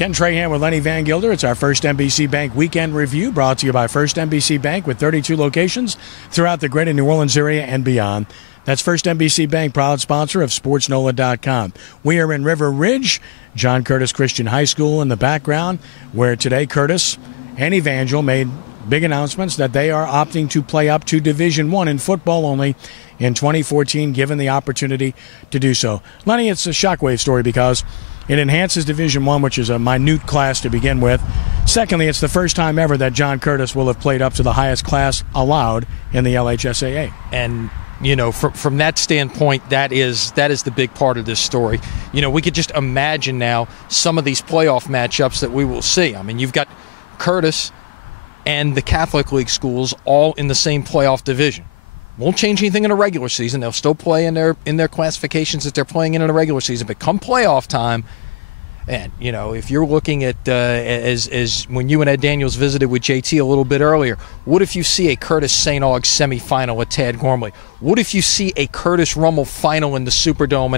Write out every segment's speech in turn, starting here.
Ken Trahan with Lenny Vangilder. It's our First NBC Bank Weekend Review, brought to you by First NBC Bank with 32 locations throughout the greater New Orleans area and beyond. That's First NBC Bank, proud sponsor of SportsNola.com. We are in River Ridge, John Curtis Christian High School in the background, where today Curtis and Evangel made big announcements that they are opting to play up to Division I in football only in 2014, given the opportunity to do so. Lenny, it's a shockwave story because it enhances Division I, which is a minute class to begin with. Secondly, it's the first time ever that John Curtis will have played up to the highest class allowed in the LHSAA. And you know, from that standpoint, that is the big part of this story. You know, we could just imagine now some of these playoff matchups that we will see. I mean, you've got Curtis and the Catholic League schools all in the same playoff division. Won't change anything in a regular season. They'll still play in their classifications that they're playing in a regular season. But come playoff time, and you know, if you're looking at as when you and Ed Daniels visited with JT a little bit earlier, what if you see a Curtis St. Aug semifinal at Tad Gormley? What if you see a Curtis Rummel final in the Superdome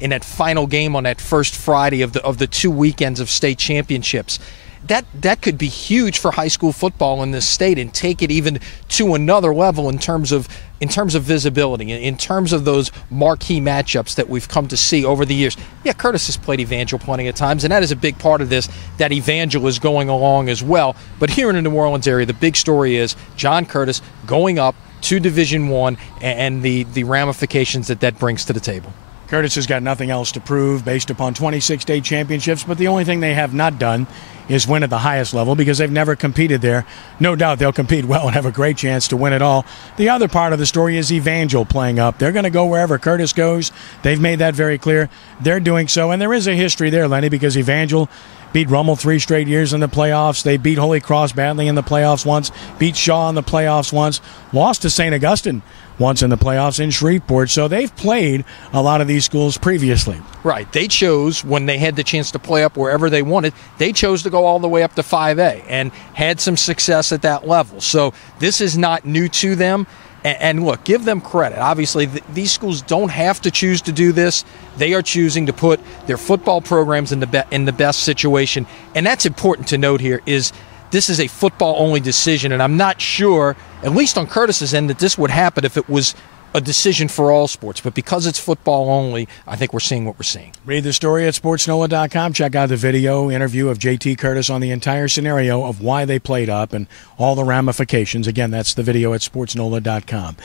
in that final game on that first Friday of the 2 weekends of state championships? That could be huge for high school football in this state and take it even to another level in terms of visibility, in terms of those marquee matchups that we've come to see over the years. Yeah, Curtis has played Evangel plenty of times, and that is a big part of this, that Evangel is going along as well. But here in the New Orleans area, the big story is John Curtis going up to Division I and the ramifications that brings to the table. Curtis has got nothing else to prove based upon 26 state championships, but the only thing they have not done is win at the highest level because they've never competed there. No doubt they'll compete well and have a great chance to win it all. The other part of the story is Evangel playing up. They're going to go wherever Curtis goes. They've made that very clear. They're doing so, and there is a history there, Lenny, because Evangel beat Rummel 3 straight years in the playoffs. They beat Holy Cross badly in the playoffs once, beat Shaw in the playoffs once, lost to St. Augustine once in the playoffs in Shreveport. So they've played a lot of these schools previously. Right. They chose, when they had the chance to play up wherever they wanted, they chose to go all the way up to 5A and had some success at that level. So this is not new to them. And look, give them credit. Obviously, these schools don't have to choose to do this. They are choosing to put their football programs in the best situation. And that's important to note here is this is a football-only decision, and I'm not sure, at least on Curtis's end, that this would happen if it was a decision for all sports. But because it's football only, I think we're seeing what we're seeing. Read the story at SportsNola.com. Check out the video interview of JT Curtis on the entire scenario of why they played up and all the ramifications. Again, that's the video at SportsNola.com.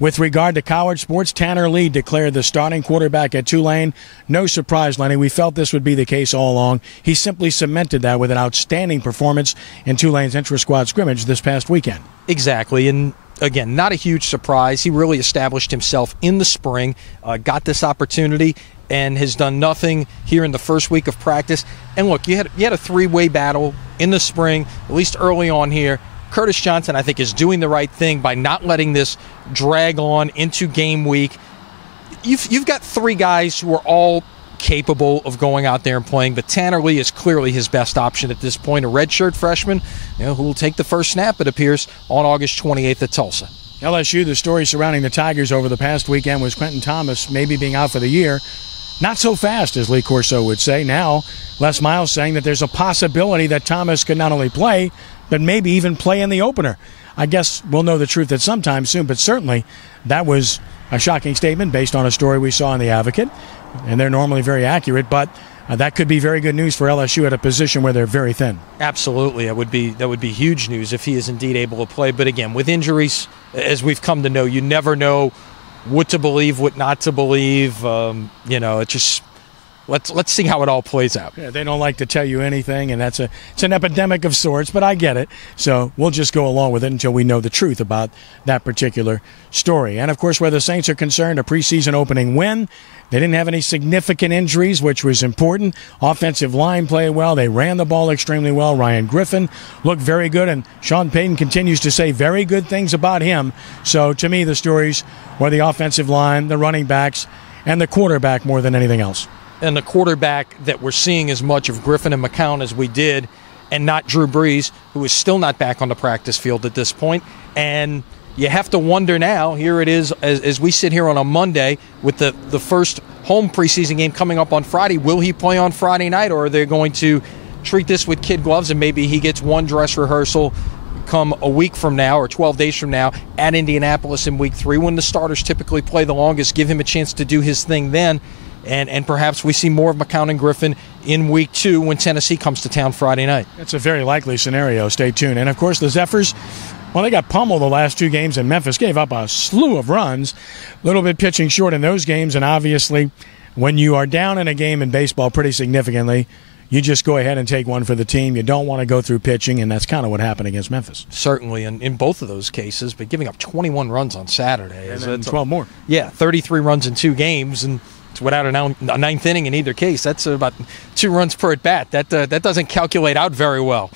With regard to college sports, Tanner Lee declared the starting quarterback at Tulane. No surprise, Lenny. We felt this would be the case all along. He simply cemented that with an outstanding performance in Tulane's intra-squad scrimmage this past weekend. Exactly, and again, not a huge surprise. He really established himself in the spring, got this opportunity, and has done nothing here in the first week of practice. And look, you had a three-way battle in the spring, at least early on here. Curtis Johnson, I think, is doing the right thing by not letting this drag on into game week. You've got 3 guys who are all capable of going out there and playing, but Tanner Lee is clearly his best option at this point, a redshirt freshman, who will take the first snap, it appears, on August 28th at Tulsa. LSU, the story surrounding the Tigers over the past weekend was Quentin Thomas maybe being out for the year. Not so fast, as Lee Corso would say. Now, Les Miles saying that there's a possibility that Thomas could not only play, but maybe even play in the opener. I guess we'll know the truth at some time soon, but certainly that was a shocking statement based on a story we saw in The Advocate, and they're normally very accurate, but that could be very good news for LSU at a position where they're very thin. Absolutely. That would be huge news if he is indeed able to play. But again, with injuries, as we've come to know, you never know what to believe, what not to believe. It just let's see how it all plays out. Yeah, they don't like to tell you anything, and it's an epidemic of sorts, but I get it. So we'll just go along with it until we know the truth about that particular story. And, of course, where the Saints are concerned, a preseason opening win. They didn't have any significant injuries, which was important. Offensive line played well. They ran the ball extremely well. Ryan Griffin looked very good, and Sean Payton continues to say very good things about him. So, to me, the stories were the offensive line, the running backs, and the quarterback more than anything else. And the quarterback that we're seeing as much of Griffin and McCown as we did, and not Drew Brees, who is still not back on the practice field at this point. And you have to wonder now, here it is, as we sit here on a Monday with the first home preseason game coming up on Friday, will he play on Friday night, or are they going to treat this with kid gloves, and maybe he gets one dress rehearsal come a week from now or 12 days from now at Indianapolis in week 3 when the starters typically play the longest. Give him a chance to do his thing then, and perhaps we see more of McCown and Griffin in week 2 when Tennessee comes to town Friday night. That's a very likely scenario. Stay tuned. And, of course, the Zephyrs, well, they got pummeled the last 2 games, and Memphis gave up a slew of runs. A little bit pitching short in those games, and obviously when you are down in a game in baseball pretty significantly, you just go ahead and take one for the team. You don't want to go through pitching, and that's kind of what happened against Memphis. Certainly, in both of those cases, but giving up 21 runs on Saturday. And then 12 more. Yeah, 33 runs in 2 games, and it's without a ninth inning in either case. That's about 2 runs per at-bat. That doesn't calculate out very well.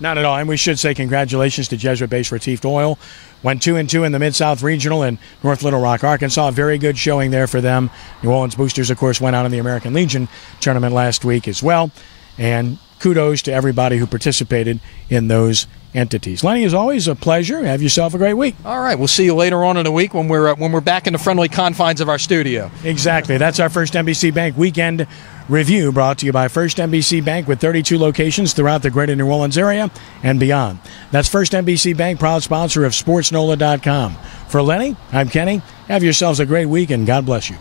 Not at all, and we should say congratulations to Jesuit-based Retief Doyle. Went 2-2 in the Mid-South Regional in North Little Rock, Arkansas. Very good showing there for them. New Orleans Boosters, of course, went out in the American Legion tournament last week as well. And kudos to everybody who participated in those entities. Lenny, as always, a pleasure. Have yourself a great week. All right, we'll see you later on in the week when we're back in the friendly confines of our studio. Exactly. That's our First NBC Bank Weekend Review, brought to you by First NBC Bank with 32 locations throughout the greater New Orleans area and beyond. That's First NBC Bank, proud sponsor of SportsNola.com. For Lenny, I'm Kenny. Have yourselves a great week, and God bless you.